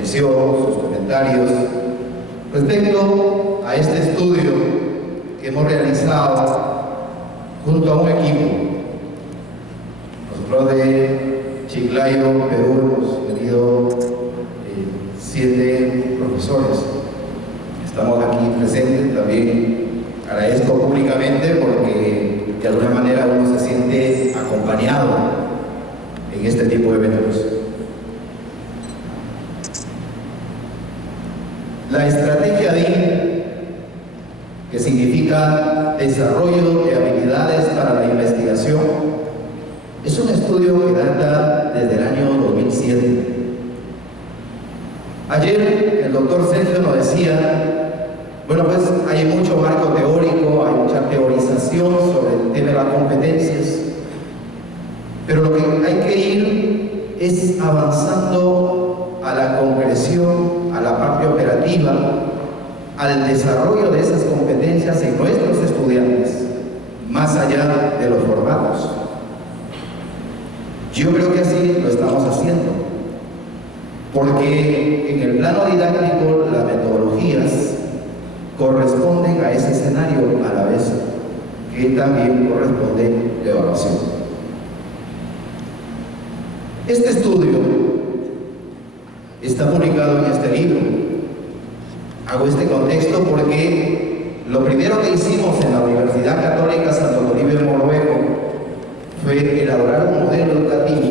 atención, sus comentarios respecto a este estudio que hemos realizado junto a un equipo. Nosotros de Chiclayo, Perú, hemos venido 7 profesores. Estamos aquí presentes. También agradezco públicamente porque de alguna manera uno se siente acompañado en este tipo de eventos. La estrategia DIN, que significa Desarrollo de Habilidades para la Investigación, es un estudio que data desde el año 2007. Ayer el doctor Sergio nos decía, bueno, pues hay mucho marco teórico, hay mucha teorización sobre el tema de las competencias, pero lo que hay que ir es avanzando a la concreción, a la parte operativa, al desarrollo de esas competencias en nuestros estudiantes, más allá de los formatos. Yo creo que así lo estamos haciendo, porque en el plano didáctico las metodologías corresponden a ese escenario a la vez que también corresponde la evaluación. Este estudio está publicado en este libro. Hago este contexto porque lo primero que hicimos en la Universidad Católica Santo Toribio Morueco fue elaborar un modelo educativo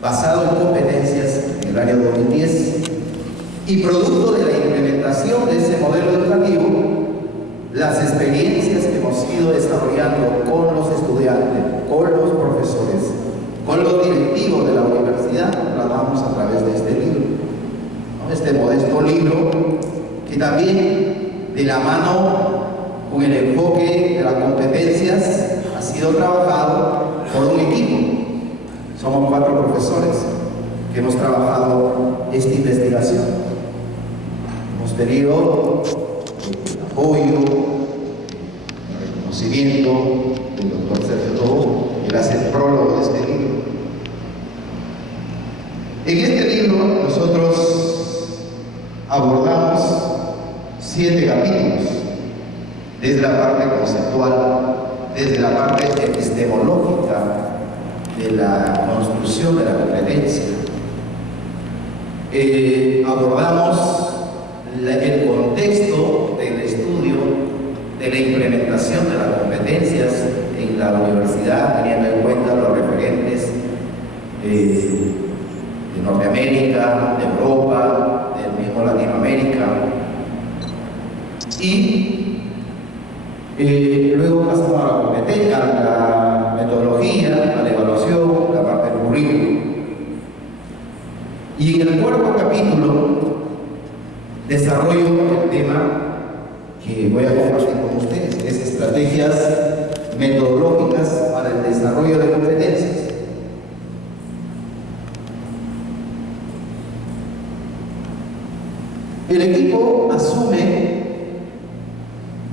basado en competencias en el año 2010 y producto de la implementación de ese modelo educativo, las experiencias que hemos ido desarrollando con los estudiantes, con los profesores, con los directivos de la universidad, las damos a través de este libro. Este modesto libro que también de la mano con el enfoque de las competencias ha sido trabajado por un equipo. Somos 4 profesores que hemos trabajado esta investigación. Hemos tenido el apoyo, el reconocimiento del doctor Sergio Tobó, que hace el prólogo de este libro. En este libro nosotros abordamos 7 capítulos, desde la parte conceptual, desde la parte epistemológica de la construcción de la competencia. Abordamos el contexto del estudio de la implementación de las competencias en la universidad, teniendo en cuenta los referentes de Norteamérica, de Europa, del mismo Latinoamérica. Y luego pasamos a la competencia, a la metodología, a la evaluación, la parte del currículum. Y en el 4º capítulo desarrollo el tema que voy a compartir con ustedes, que es estrategias metodológicas para el desarrollo de competencias. El equipo asume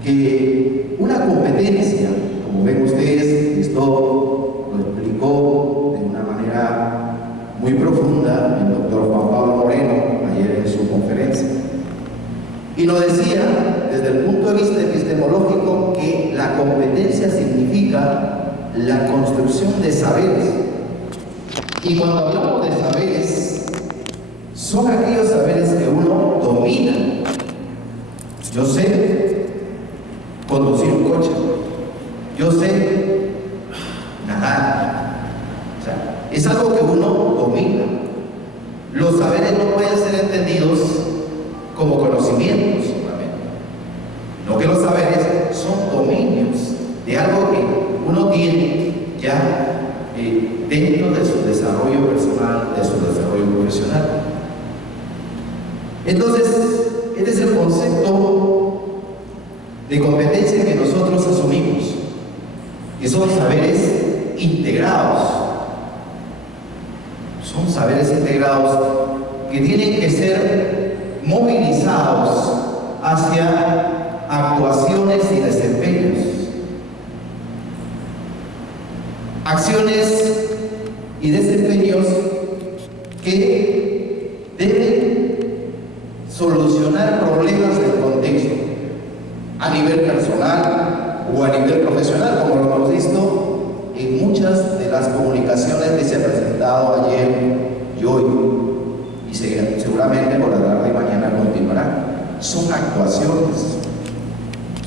que una competencia, como ven ustedes, esto lo explicó de una manera muy profunda el doctor Juan Pablo Moreno ayer en su conferencia, y nos decía desde el punto de vista epistemológico que la competencia significa la construcción de saberes, y cuando hablamos de saberes son aquellos saberes que uno domina. Yo sé conducir un coche, yo sé nadar, o sea, es algo que uno domina. Los saberes no pueden ser entendidos como conocimientos solamente, no, que los saberes son dominios de algo que uno tiene ya dentro de su desarrollo personal, de su desarrollo profesional. Entonces, este es el concepto de competencia que nosotros asumimos, que son saberes integrados. Son saberes integrados que tienen que ser movilizados hacia actuaciones y desempeños. Acciones y desempeños que deben solucionar problemas del contexto, a nivel personal o a nivel profesional, como lo hemos visto en muchas de las comunicaciones que se han presentado ayer y hoy, y seguramente por la tarde y mañana continuarán. Son actuaciones,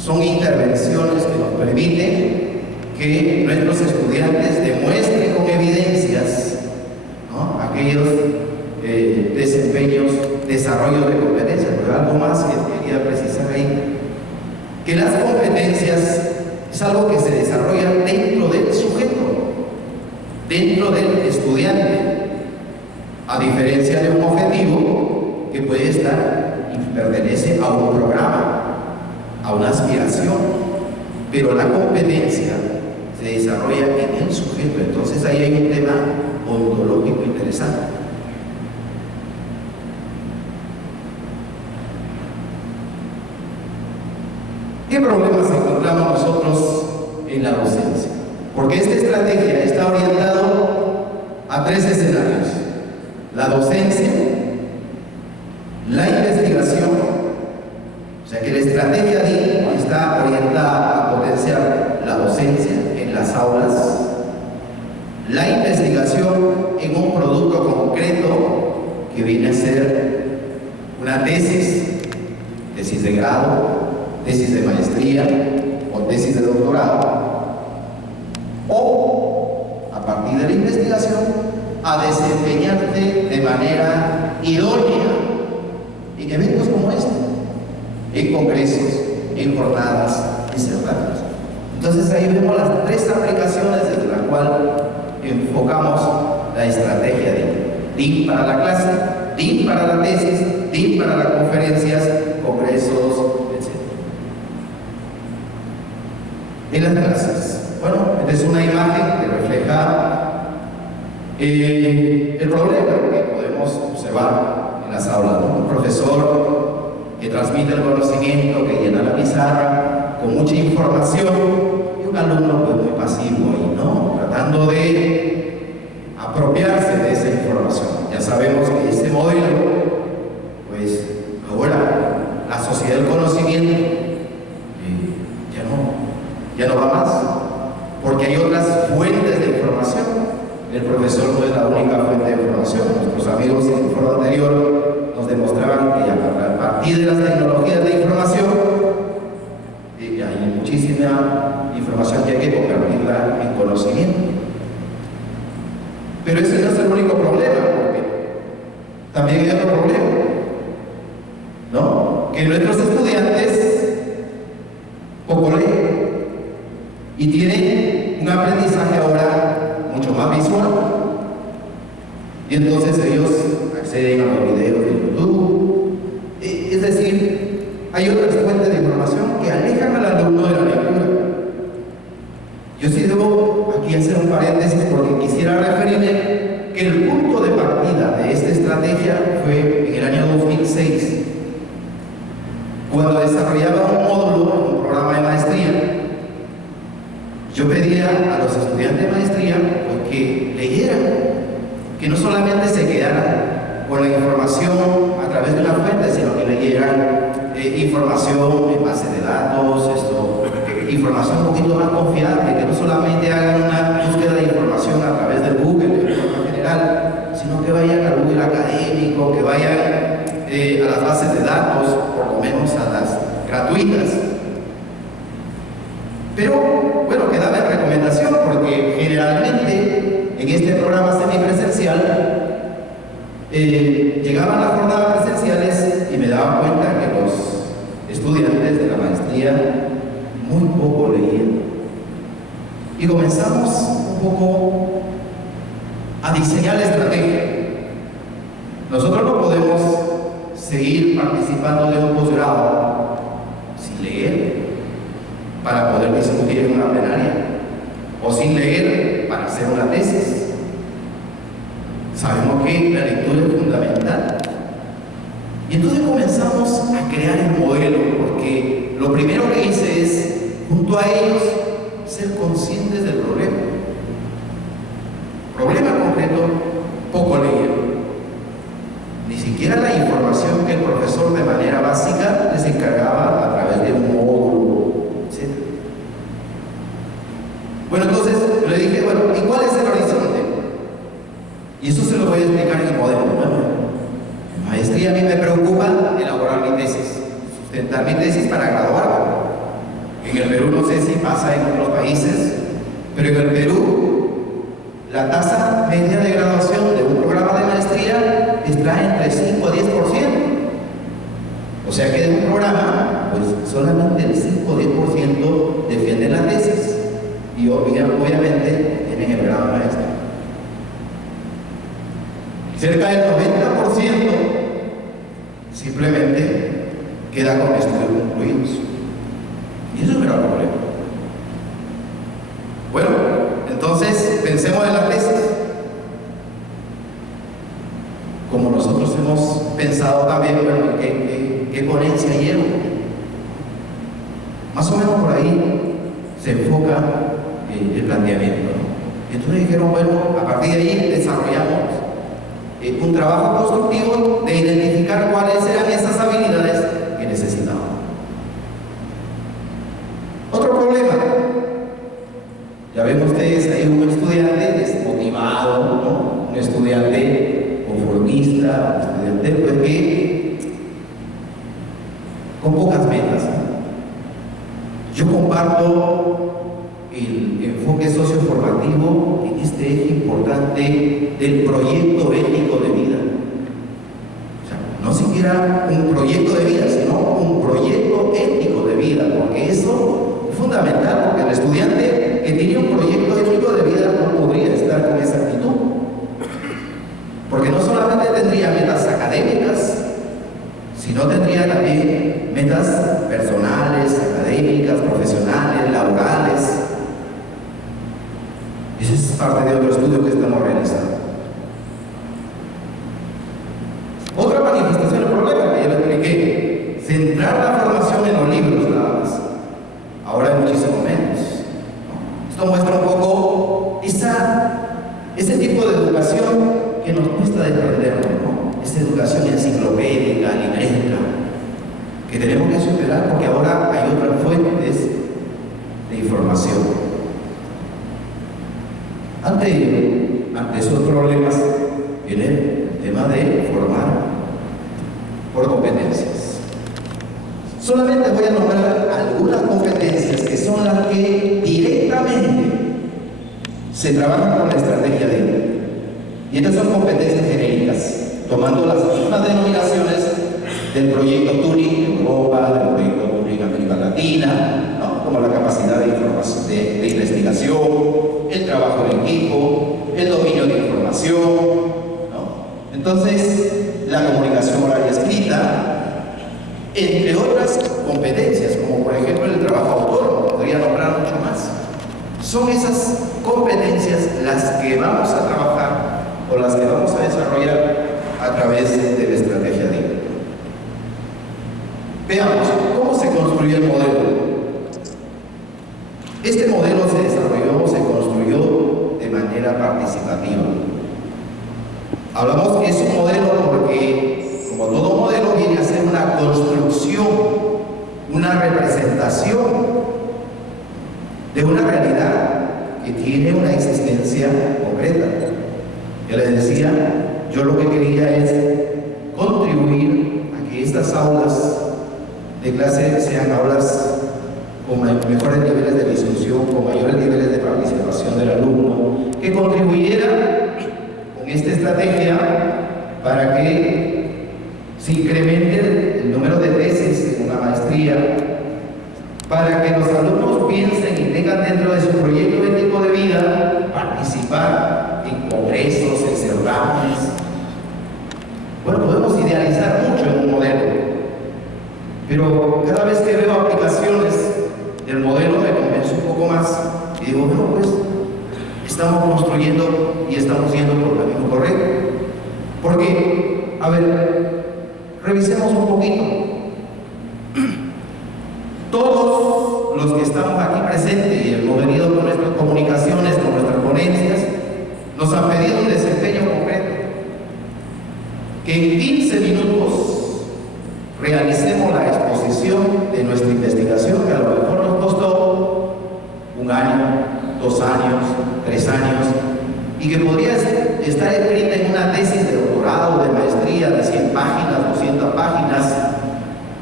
son intervenciones que nos permiten que nuestros estudiantes demuestren con evidencias, ¿no?, aquellos desempeños, desarrollos de competencias. Pero algo más que quería precisar ahí, que las competencias es algo que se desarrolla dentro del sujeto, dentro del estudiante, a diferencia de un objetivo que puede estar y pertenece a un programa, a una aspiración, pero la competencia se desarrolla en el sujeto. Entonces ahí hay un tema ontológico interesante. ¿Qué problemas encontramos nosotros en la docencia? Porque esta estrategia está orientada a 3 escenarios: la docencia, la investigación, o sea que la estrategia DIN está orientada a potenciar la docencia en las aulas, la investigación en un producto concreto que viene a ser una tesis de grado, tesis de maestría o tesis de doctorado, o a partir de la investigación a desempeñarte de manera idónea en eventos como este, en congresos, en jornadas, en certámenes. Entonces ahí vemos las 3 aplicaciones desde las cuales enfocamos la estrategia DIN para la clase, DIN para la tesis, DIN para las conferencias, congresos, etc. En las clases, bueno, esta es una imagen que refleja el problema que podemos observar en las aulas, ¿no? Un profesor que transmite el conocimiento, que llena la pizarra con mucha información, y un alumno pues muy pasivo ahí, ¿no?, tratando de apropiarse de esa información. Ya sabemos que este modelo, pues ahora la sociedad del conocimiento ya no va más, porque hay otras fuentes de información. El profesor no es la única fuente de información. Nuestros amigos en el foro anterior nos demostraban que a partir de las tecnologías de información hay muchísima información que hay que convertirla en conocimiento. Pero ese no es el único problema, porque también hay otro problema, ¿no?, que nuestros estudiantes poco leen y tienen un aprendizaje ahora mucho más visual, y entonces ellos acceden a los videos de YouTube. Es decir, hay otras fuentes de información que alejan al alumno de la lectura. Yo sí debo aquí hacer un paréntesis, porque quisiera referirme que el punto de partida de esta estrategia fue en el año 2006, cuando desarrollaba un módulo en un programa de maestría. Yo pedía a los estudiantes de maestría pues, que leyeran, que no solamente se quedaran con la información a través de una fuente, sino que leyeran información en base de datos, información un poquito más confiable, que no solamente hagan una búsqueda de información a través del Google de forma general, sino que vayan al Google académico, que vayan a las bases de datos, por lo menos a las gratuitas. Pero bueno, quedaba en recomendación, porque generalmente en este programa semipresencial llegaban las jornadas presenciales y me daba cuenta que los estudiantes de la maestría muy poco leían. Y comenzamos un poco a diseñar la estrategia. Nosotros no podemos seguir participando de un posgrado sin leer para poder discutir en una plenaria, o sin leer para hacer una tesis. Sabemos que la lectura es fundamental. Y entonces comenzamos a crear el modelo, porque lo primero que hice es, junto a ellos, ser conscientes del problema. Problema concreto, poco leer. siquiera la información que el profesor de manera básica les encargaba a través de un módulo, etc. Bueno, entonces le dije, bueno, ¿y cuál es el horizonte? Y eso se lo voy a explicar en el modelo. En maestría a mí me preocupa elaborar mi tesis, sustentar mi tesis para graduarla. En el Perú no sé si pasa en otros países, pero en el Perú la tasa media de graduación de un programa de maestría está entre 5 a 10%. O sea que de un programa, pues solamente el 5 o 10% defiende la tesis y obviamente tienen el grado maestro. Cerca del 90% simplemente queda con estudios concluidos. Y eso es un gran problema. Bueno, entonces pensemos en la tesis. Como nosotros hemos pensado también, bueno, ¿qué ponencia llevo? Más o menos por ahí se enfoca el planteamiento, ¿no? Entonces dijeron, bueno, a partir de ahí desarrollamos un trabajo constructivo de identificar cuáles eran esas habilidades que necesitaban. Otro problema, ya ven ustedes, hay un estudiante desmotivado, ¿no? Un estudiante conformista, un estudiante pues, que con pocas metas, ¿no? Yo comparto el enfoque socioformativo en este eje importante del proyecto ético de vida. O sea, no siquiera un proyecto de vida, sino un proyecto ético de vida, porque eso es fundamental, porque el estudiante que tiene un proyecto ético de vida no podría estar con esa actitud, porque no solamente tendría metas académicas, sino tendría también metas personales, académicas, profesionales, laborales. Esa es parte de otro estudio que estamos realizando. Otra manifestación del problema que ya les expliqué, centrar la formación en los libros nada más. Ahora hay muchísimo menos, ¿no? Esto muestra un poco ese tipo de educación que nos cuesta desprendernos, ¿no? Esa educación enciclopédica, libresca, que tenemos que superar porque ahora hay otras fuentes de información. Ante esos problemas viene el tema de formar por competencias. Solamente voy a nombrar algunas competencias que son las que directamente se trabajan con la estrategia de vida. Y estas son competencias genéricas, tomando las mismas denominaciones del proyecto Turing Europa, del proyecto Turing América Latina, ¿no? Como la capacidad de información, de investigación, el trabajo en equipo, el dominio de información, ¿no? Entonces, la comunicación oral y escrita, entre otras competencias, como por ejemplo el trabajo autónomo, podría nombrar mucho más. Son esas competencias las que vamos a trabajar o las que vamos a desarrollar a través de la estrategia de vida. Veamos cómo se construyó el modelo. Este modelo se desarrolló, se construyó de manera participativa. Hablamos que es un modelo porque, como todo modelo, viene a ser una construcción, una representación de una realidad que tiene una existencia concreta. Ya les decía, yo lo que quería es contribuir a que estas aulas de clase sean aulas con mejores niveles de discusión, con mayores niveles de participación del alumno, que contribuyera con esta estrategia para que se incremente el número de tesis en una maestría, para que los alumnos piensen y tengan dentro de su proyecto ético de vida participar en congresos, en certámenes. Bueno, podemos idealizar mucho en un modelo, pero cada vez que veo aplicaciones del modelo me convenzo un poco más y digo, bueno, pues estamos construyendo y estamos yendo por el camino correcto. Porque, a ver, revisemos un poquito. Todos los que estamos aquí presentes y hemos venido con nuestras comunicaciones, con nuestras ponencias, nos han pedido un desempeño concreto. que en 15 minutos realicemos la exposición de nuestra investigación, que a lo mejor nos costó 1 año, 2 años, 3 años, y que podría estar escrita en una tesis de doctorado, de maestría, de 100 páginas, 200 páginas,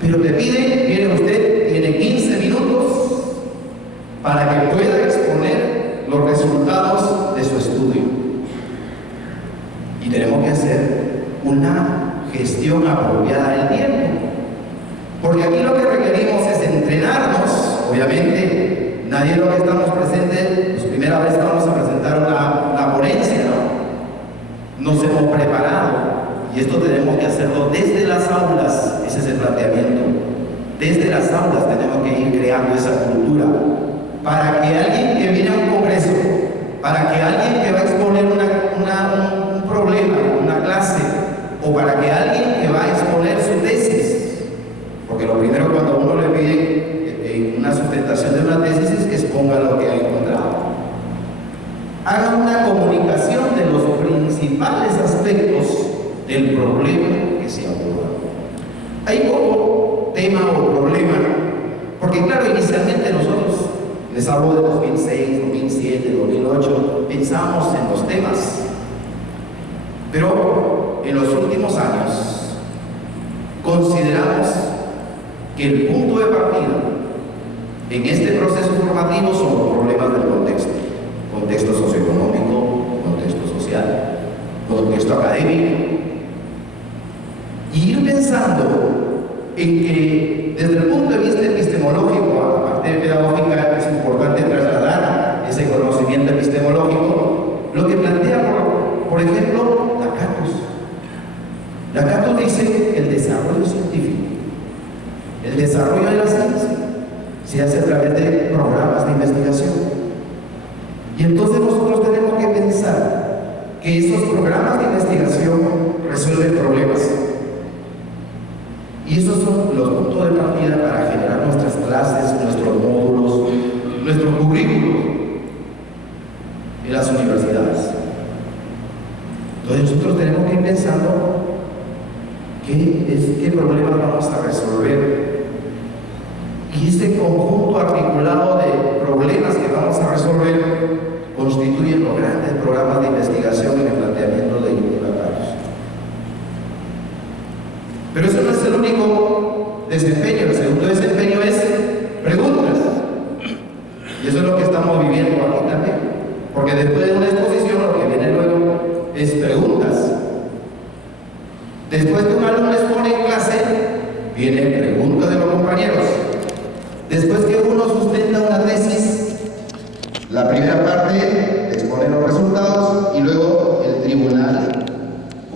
pero te piden, mire usted, tiene 15 minutos para que pueda exponer los resultados de su estudio. Y tenemos que hacer una gestión apropiada del tiempo, porque aquí lo que requerimos es entrenarnos. Obviamente, nadie de los que estamos presentes, pues primera vez vamos a presentar una ponencia, ¿no? Nos hemos preparado, y esto tenemos que hacerlo desde las aulas. Ese es el planteamiento. Desde las aulas tenemos que ir creando esa cultura, para que alguien que viene a un congreso, para que alguien que va a exponer un problema, una clase, o para que alguien que va a exponer su tesis, porque lo primero cuando uno le pide una sustentación de una tesis es que exponga lo que ha encontrado, haga una comunicación de los principales aspectos del problema que se aborda. Hay poco tema o problema, porque claro, inicialmente nosotros, les hablo de 2006, 2007, 2008, pensamos en los temas, pero en los últimos años consideramos que el punto de partida en este proceso formativo son los problemas del contexto socioeconómico, contexto social, contexto académico, y ir pensando en que desde el punto de vista epistemológico, a la parte pedagógica, es importante trasladar ese conocimiento epistemológico, lo que plantea, por ejemplo, Lakatos. Lakatos dice que el desarrollo científico, el desarrollo de la ciencia, se hace a través de programas de investigación. Y entonces nosotros tenemos que pensar que esos programas de investigación resuelven problemas. Y esos son los puntos de partida para generar nuestras clases, nuestros módulos, nuestro currículo en las universidades. Entonces nosotros tenemos que ir pensando qué problemas vamos a resolver. Y ese conjunto articulado de problemas que vamos a resolver constituyen los grandes programas de investigación en el planteamiento de Lakatos. Pero eso no es el único desempeño. El segundo desempeño es preguntas. Y eso es lo que estamos viviendo aquí también. Porque después de una exposición, lo que viene luego es preguntas. Después que un alumno expone en clase, vienen preguntas de los compañeros. Después que uno sustenta una tesis, la primera parte expone los resultados y luego el tribunal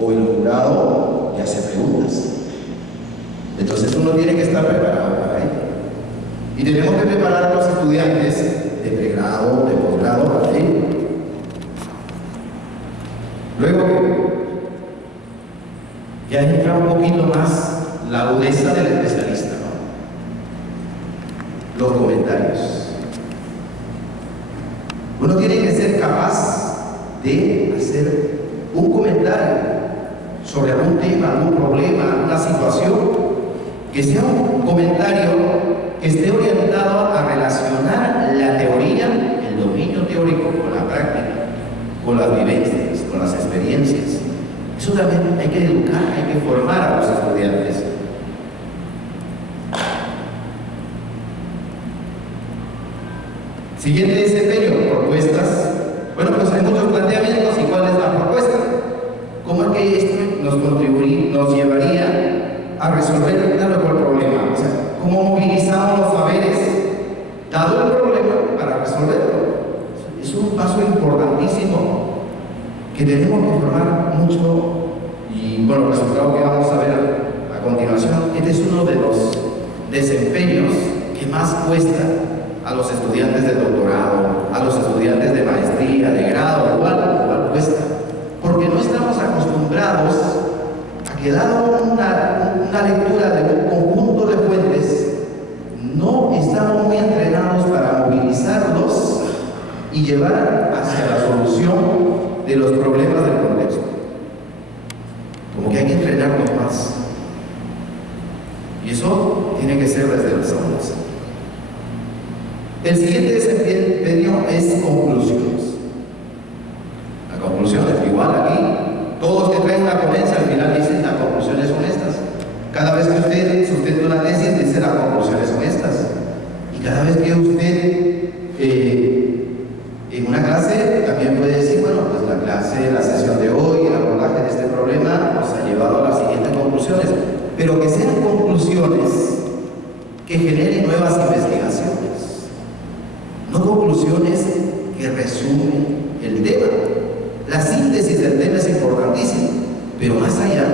o el jurado le hace preguntas. Entonces uno tiene que estar preparado para ello. Y tenemos que preparar a los estudiantes de pregrado, de posgrado para ello. Luego, ya entra un poquito más la agudeza del especialista, ¿no? Los comentarios. Uno tiene que ser capaz de hacer un comentario sobre algún tema, algún problema, alguna situación, que sea un comentario que esté orientado a relacionar la teoría, el dominio teórico, con la práctica, con las vivencias, con las experiencias. Eso también hay que educar, hay que formar a los estudiantes. Siguiente desempeño, propuestas. Bueno, pues hay muchos planteamientos. ¿Y cuál es la propuesta? ¿Cómo es que esto nos llevaría a resolver tal o cual problema? O sea, ¿cómo movilizamos los saberes dado el problema para resolverlo? Es un paso importantísimo que tenemos que formar mucho. Y bueno, el resultado que vamos a ver a continuación, este es uno de los desempeños que más cuesta a los estudiantes de doctorado, a los estudiantes de maestría, de grado, igual cuesta, porque no estamos acostumbrados a que, dado una lectura de un conjunto de fuentes, no estamos muy entrenados para movilizarlos y llevar hacia la solución de los problemas del contexto. Como porque hay que entrenarnos más. Y eso tiene que ser desde las aulas. El siguiente desempeño es conclusiones. Las conclusiones, igual aquí, todos que traen una ponencia al final dicen las conclusiones son estas. Cada vez que usted sustenta una tesis dice las conclusiones son estas. Y cada vez que usted en una clase también puede decir, bueno, pues la clase, la sesión de hoy, el abordaje de este problema nos ha llevado a las siguientes conclusiones, pero que sean conclusiones que generen nuevas investigaciones, no conclusiones que resumen el tema. La síntesis del tema es importantísima, pero más allá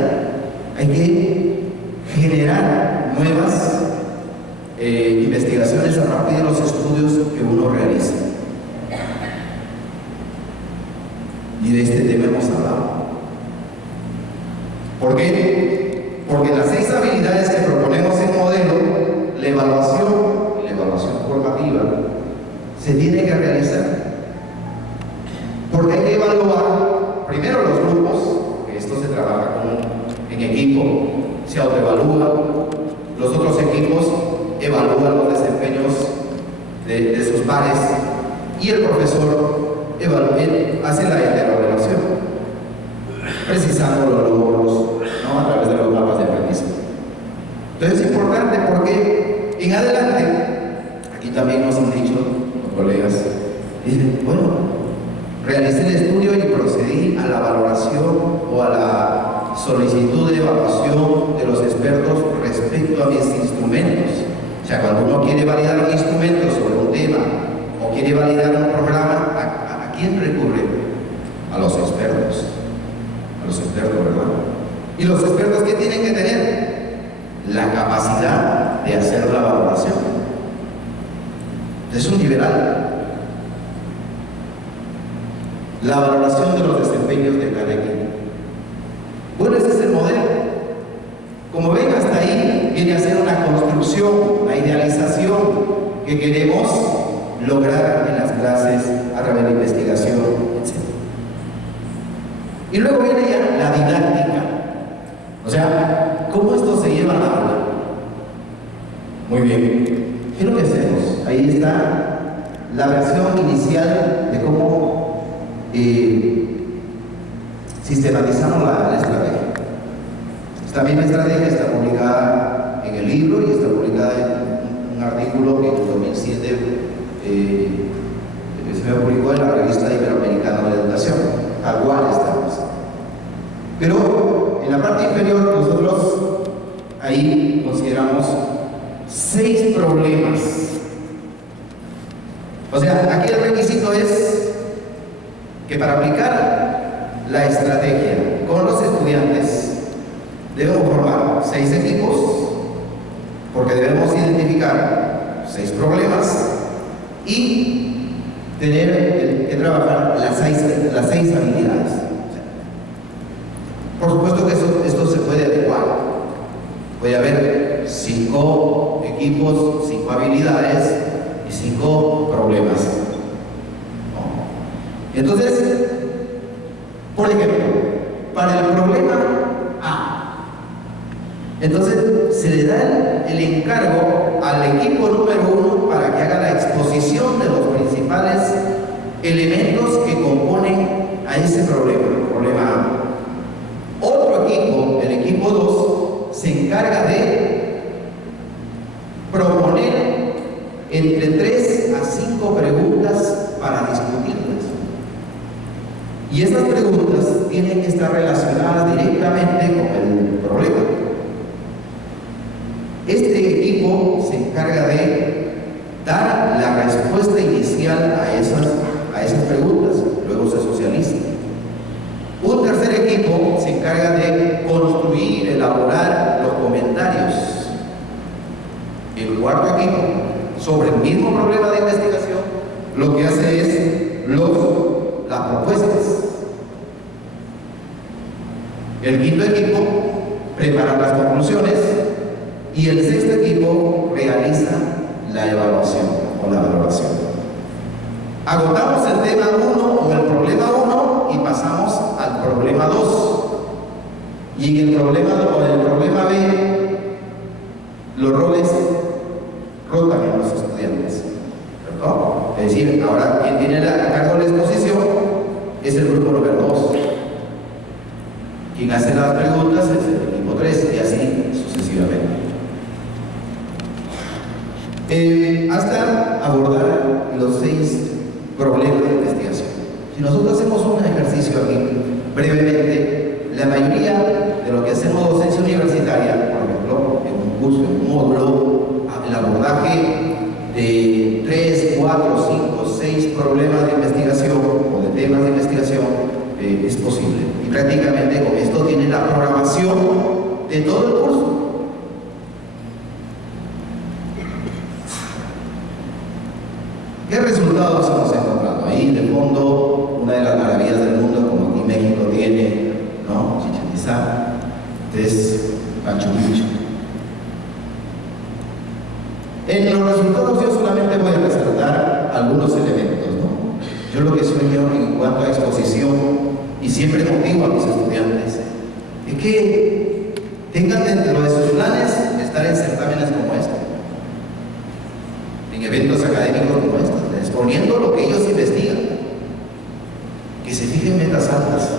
hay que generar nuevas investigaciones a partir de los estudios que uno realiza. Y de este tema hemos hablado. ¿Por qué? Porque las 6 habilidades que proponemos en modelo, la evaluación formativa, se tiene que realizar. Porque hay que evaluar primero los grupos, que esto se trabaja en equipo, se autoevalúa, los otros equipos evalúan los desempeños de sus pares y el profesor hace la evaluación, precisando los logros, ¿no?, a través de los mapas de aprendizaje. Entonces es importante porque en adelante, aquí también nos han dicho los colegas, dicen, bueno, realicé el estudio y procedí a la valoración o a la solicitud de evaluación de los expertos respecto a mis instrumentos. O sea, cuando uno quiere validar un instrumento sobre un tema o quiere validar un programa, ¿a quién recurre? A los expertos. A los expertos, ¿verdad? ¿Y los expertos qué tienen que tener? La capacidad de hacer la valoración. Es un nivel alto. La valoración de los desempeños de cada equipo. Bueno, ese es el modelo. Como ven, hasta ahí viene a ser una construcción, una idealización que queremos lograr en las clases a través de investigación, etc. Y luego viene ya la didáctica. O sea, ¿cómo esto se lleva a la aula? Muy bien. ¿Qué es lo que hacemos? Ahí está la versión inicial de cómo sistematizamos la estrategia. Esta misma estrategia está publicada en el libro y está publicada en un artículo que en 2007 se me publicó en la revista Iberoamericana de Educación, al cual estamos. Pero en la parte inferior nosotros ahí consideramos 6 problemas. O sea, aquí el requisito es que para aplicar la estrategia con los estudiantes debemos formar 6 equipos, porque debemos identificar 6 problemas y tener que trabajar las 6 habilidades. Por supuesto que esto se puede adecuar. Puede haber 5 equipos, 5 habilidades y 5 problemas. Entonces, por ejemplo, para el problema A, entonces se le da el encargo al equipo número 1 para que haga la exposición de los principales elementos que componen a ese problema A. Otro equipo, el equipo 2, se encarga de proponer entre 3 a 5 preguntas para discutirlas. Y estas preguntas tienen que estar relacionadas directamente con el problema. Este equipo se encarga de dar la respuesta inicial a esas preguntas, luego se socializa. Un tercer equipo se encarga de construir, elaborar los comentarios. El cuarto equipo, sobre el mismo problema de investigación, lo que hace es las propuestas. El quinto equipo prepara las conclusiones y el sexto equipo realiza la evaluación o la valoración. Agotamos el tema 1 o el problema 1 y pasamos al problema 2. Y en el problema B, los roles rotan en los estudiantes, ¿verdad? Es decir, ahora quien tiene a cargo de la exposición es el grupo número 2. Quien hace las preguntas es el equipo 3 y así sucesivamente. Hasta abordar los 6 problemas de investigación. Si nosotros hacemos un ejercicio aquí, brevemente, la mayoría de lo que hacemos docencia universitaria, por ejemplo, en un curso, en un módulo, el abordaje de 3, 4, 5, 6 problemas de investigación o de temas de investigación es posible. Y prácticamente con esto tiene la programación de todo el curso. ¿Qué resultados hemos encontrado? Ahí, de fondo, una de las maravillas del mundo, como aquí México tiene, ¿no? Chichén Itzá, es Machu Picchu. En los resultados yo solamente voy a resaltar algunos elementos, ¿no? Yo lo que sueño en cuanto a exposición, y siempre motivo a mis estudiantes, es que tengan dentro de sus planes estar en certámenes como este, en eventos académicos como estos, exponiendo lo que ellos investigan, que se fijen metas altas,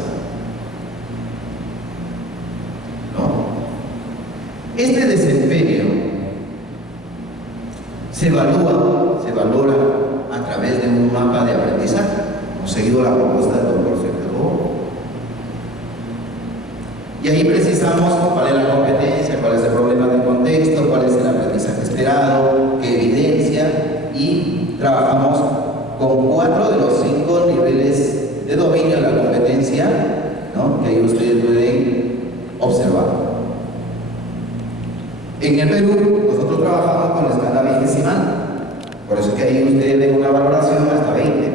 ¿no? Este desempeño se valora a través de un mapa de aprendizaje. Hemos seguido la propuesta del doctor Sergio. Y ahí precisamos cuál es la competencia, cuál es el problema de contexto, cuál es el aprendizaje esperado, qué evidencia, y trabajamos con 4 de los 5 niveles de dominio de la competencia, ¿no? Que ahí ustedes pueden observar. En el Perú, nosotros trabajamos con la escala vigesimal, por eso es que ahí ustedes ven una valoración hasta 20.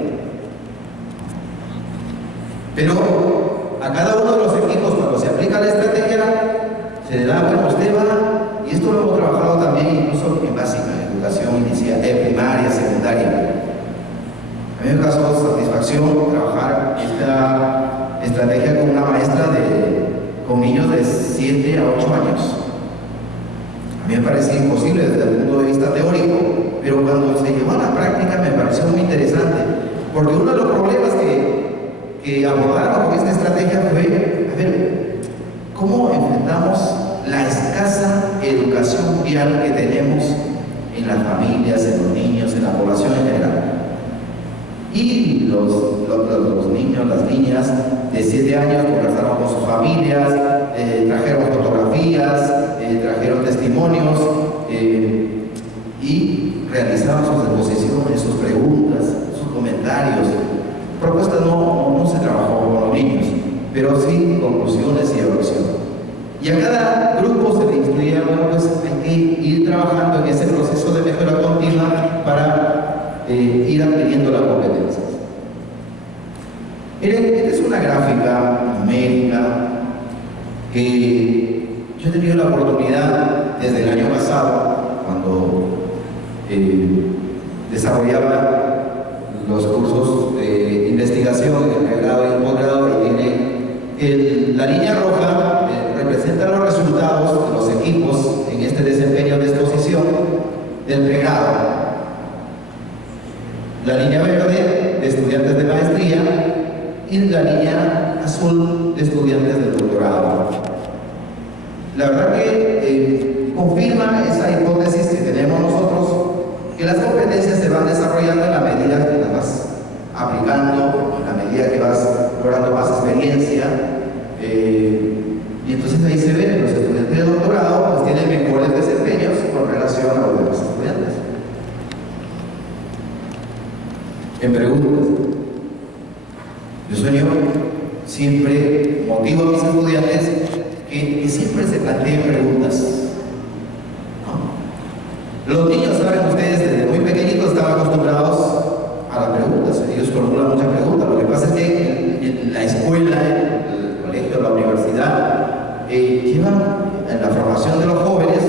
Pero a cada uno de los equipos, cuando se aplica la estrategia, se le da, bueno, usted va, y esto lo hemos trabajado también incluso en básica, en educación inicial, primaria, secundaria. A mí me causó satisfacción trabajar esta estrategia con una maestra con niños de 7 a 8 años. A mí me parecía imposible desde el punto de vista teórico, pero cuando se llevó a la práctica me pareció muy interesante, porque uno de los problemas que abordaron con esta estrategia fue, a ver, ¿cómo enfrentamos la escasa educación vial que tenemos en las familias, en los niños, en la población en general? Y los niños, las niñas de 7 años conversaron con sus familias, trajeron fotografías, trajeron testimonios y realizaron sus exposiciones, sus preguntas, sus comentarios. Propuestas no se trabajó con los niños, pero sí conclusiones y evaluación. Y a cada grupo se le instruía, bueno, pues hay que ir trabajando en ese proceso de mejora continua para ir adquiriendo las competencias. Miren, esta es una gráfica numérica que yo he tenido la oportunidad desde el año pasado, cuando desarrollaba los cursos de investigación en el pregrado y el posgrado, y tiene la línea roja representa los resultados de los equipos en este desempeño de exposición del pregrado, la línea verde de estudiantes de maestría y la línea azul de estudiantes de doctorado. La verdad que confirma esa hipótesis que tenemos nosotros, que las competencias se van desarrollando en la medida que las vas aplicando, en la medida que vas logrando más experiencia, y entonces ahí se ve que los estudiantes de doctorado pues tienen mejores desempeños con relación a los demás estudiantes. En preguntas, yo sueño, siempre motivo a mis estudiantes que siempre se planteen preguntas, ¿no? Los niños, saben ustedes, desde muy pequeñitos estaban acostumbrados a las preguntas. Ellos formulan muchas preguntas. Lo que pasa es que en la escuela, en el colegio, la universidad, llevan en la formación de los jóvenes,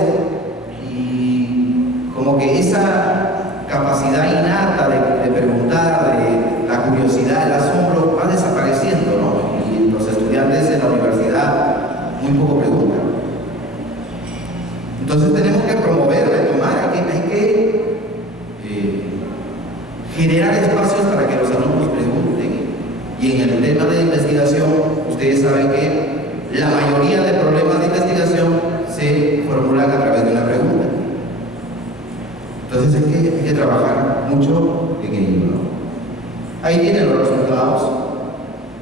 y como que esa capacidad innata de preguntar, de la curiosidad, el asombro, va desapareciendo, ¿no? Y los estudiantes en la universidad muy poco Entonces tenemos que promover, retomar, hay que generar espacios para que los alumnos pregunten. Y en el tema de investigación, ustedes saben que la mayoría de problemas de investigación se formulan a través de una pregunta. Entonces hay que trabajar mucho en ello, ¿no? Ahí tienen los resultados.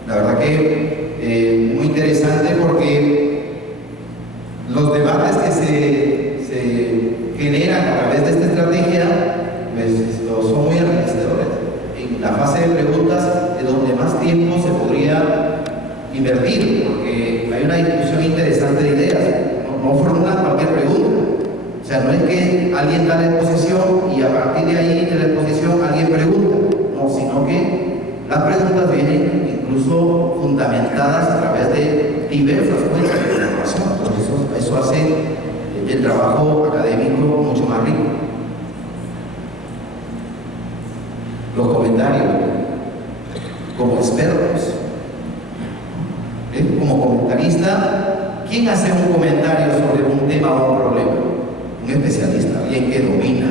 La verdad que muy interesante, porque los debates que se generan a través de esta estrategia pues, son muy enriquecedores. En la fase de preguntas es donde más tiempo se podría invertir, porque hay una discusión interesante de ideas. No formulan cualquier pregunta. O sea, no es que alguien da la exposición y a partir de ahí, de la exposición, alguien pregunta. No, sino que las preguntas vienen incluso fundamentadas a través de diversas fuentes de información. Entonces eso hace el trabajo académico mucho más rico. Los comentarios, como expertos, como comentarista, ¿quién hace un comentario sobre un tema o un problema? Un especialista, alguien que domina.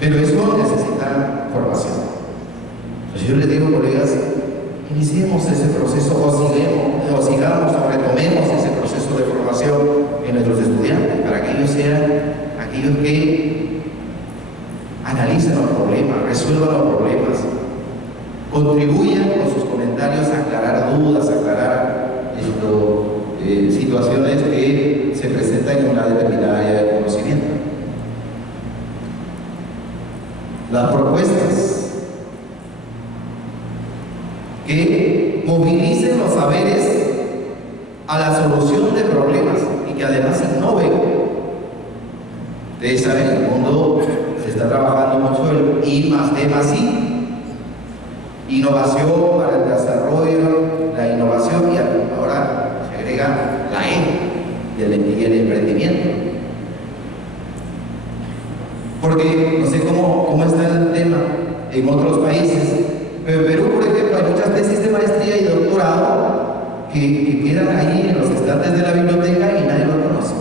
Pero eso necesita formación. Entonces yo les digo, colegas, iniciemos ese proceso o sigamos o retomemos ese proceso de formación en nuestros estudiantes, para que ellos sean aquellos que analicen los problemas, resuelvan los problemas, contribuyan con sus comentarios a aclarar dudas, a aclarar situaciones que se presentan en una determinada área de conocimiento. Las propuestas que movilicen los saberes a la solución de problemas y que además innoven. Ustedes saben, en el mundo se está trabajando mucho el I+D+I, innovación para el desarrollo, la innovación, y ahora se agrega la E, y el emprendimiento. Porque no sé cómo está el tema en otros países, pero en Perú, por ejemplo, hay muchas tesis de maestría y doctorado que quedan ahí en los estantes de la biblioteca y nadie lo conoce.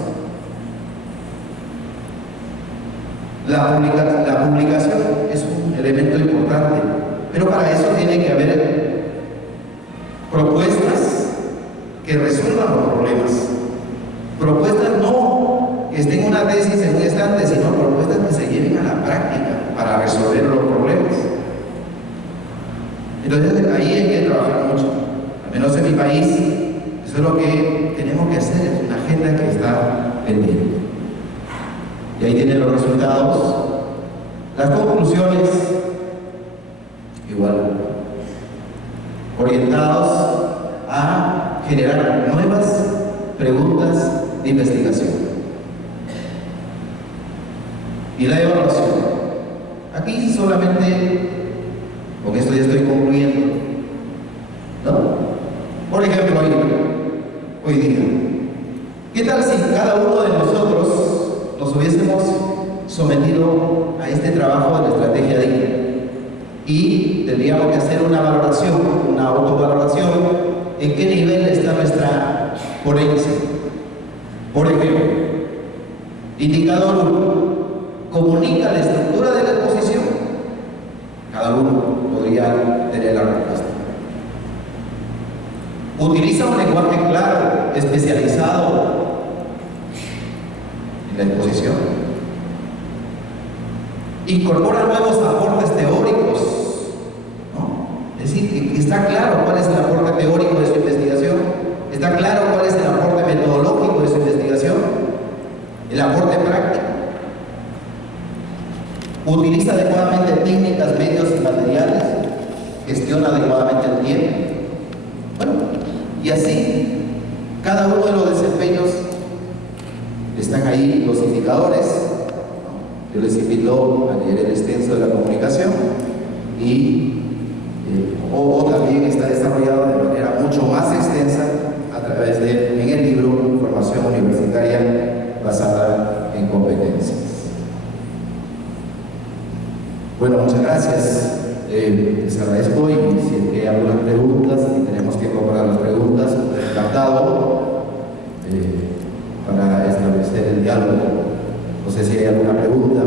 La publicación es un elemento importante, pero para eso tiene que haber propuestas que resuelvan los problemas. Propuestas no que estén en una tesis en un estante, sino propuestas que se lleven a la práctica para resolver los problemas. Entonces ahí hay que trabajar mucho. Al menos en mi país, eso es lo que tenemos que hacer, es una agenda que está pendiente. Y ahí tienen los resultados. Las conclusiones, igual, orientados a generar nuevas preguntas de investigación. Y la evaluación. Aquí solamente, con esto ya estoy concluyendo, ¿no? Por ejemplo, hoy día, ¿qué tal si cada uno de nosotros nos hubiésemos sometido a este trabajo de la estrategia DIC y tendríamos que hacer una valoración, una autovaloración, en qué nivel está nuestra ponencia? Por ejemplo, indicador 1, comunica la estructura de la exposición. Cada uno podría tener la respuesta. Utiliza un lenguaje claro, especializado en la exposición. Incorpora nuevos aportes teóricos, ¿no? Es decir, que está claro cuál es el aporte teórico de su investigación, está claro cuál es el aporte metodológico de su investigación, el aporte práctico. Utiliza adecuadamente técnicas, medios y materiales, gestiona adecuadamente el tiempo. Bueno, y así, cada uno de los desempeños están ahí los indicadores. Yo les invito a leer el extenso de la comunicación o también está desarrollado de manera mucho más extensa a través de, en el libro, Formación Universitaria basada en competencias. Bueno, muchas gracias. Les agradezco, y si hay algunas preguntas y tenemos que incorporar las preguntas, encantado. para establecer el diálogo. No sé si hay alguna pregunta.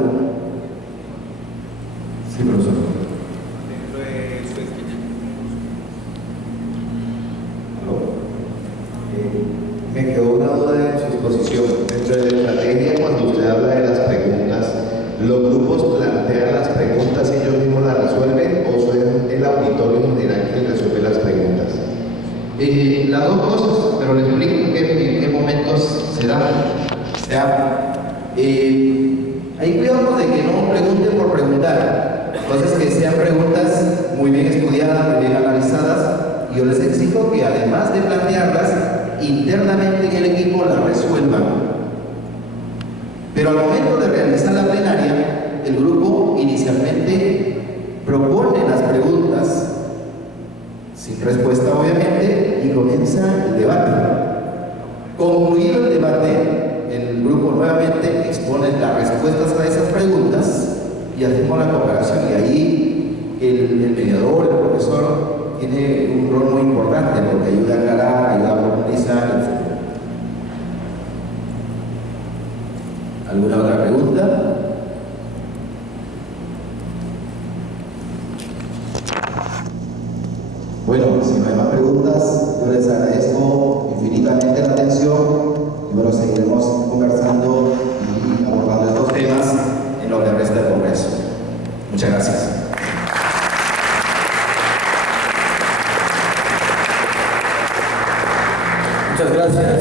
Sí, profesor. Dentro de su Me quedó una duda en su exposición. Dentro de la estrategia, cuando usted habla de las preguntas, ¿los grupos plantean las preguntas y ellos mismos las resuelven o es el auditorio en general que resuelve las preguntas? Las dos cosas, pero le explico en qué momentos se dan. O sea, ahí cuidamos de que no pregunten por preguntar. Entonces, que sean preguntas muy bien estudiadas, muy bien analizadas. Y yo les exijo que además de plantearlas, internamente en el equipo las resuelvan. Pero al momento de realizar la plenaria, el grupo inicialmente propone las preguntas, sin respuesta obviamente, y comienza el debate. Concluido el debate, el grupo nuevamente expone las respuestas a esas preguntas y hacemos la comparación. Y ahí el mediador, el profesor, tiene un rol muy importante porque ayuda a aclarar, ayuda a profundizar, etc. ¿Alguna otra pregunta? Bueno, si no hay más preguntas, yo les agradezco infinitamente la atención y bueno, seguiremos conversando y abordando estos temas en lo que resta del Congreso. Muchas gracias. Muchas gracias.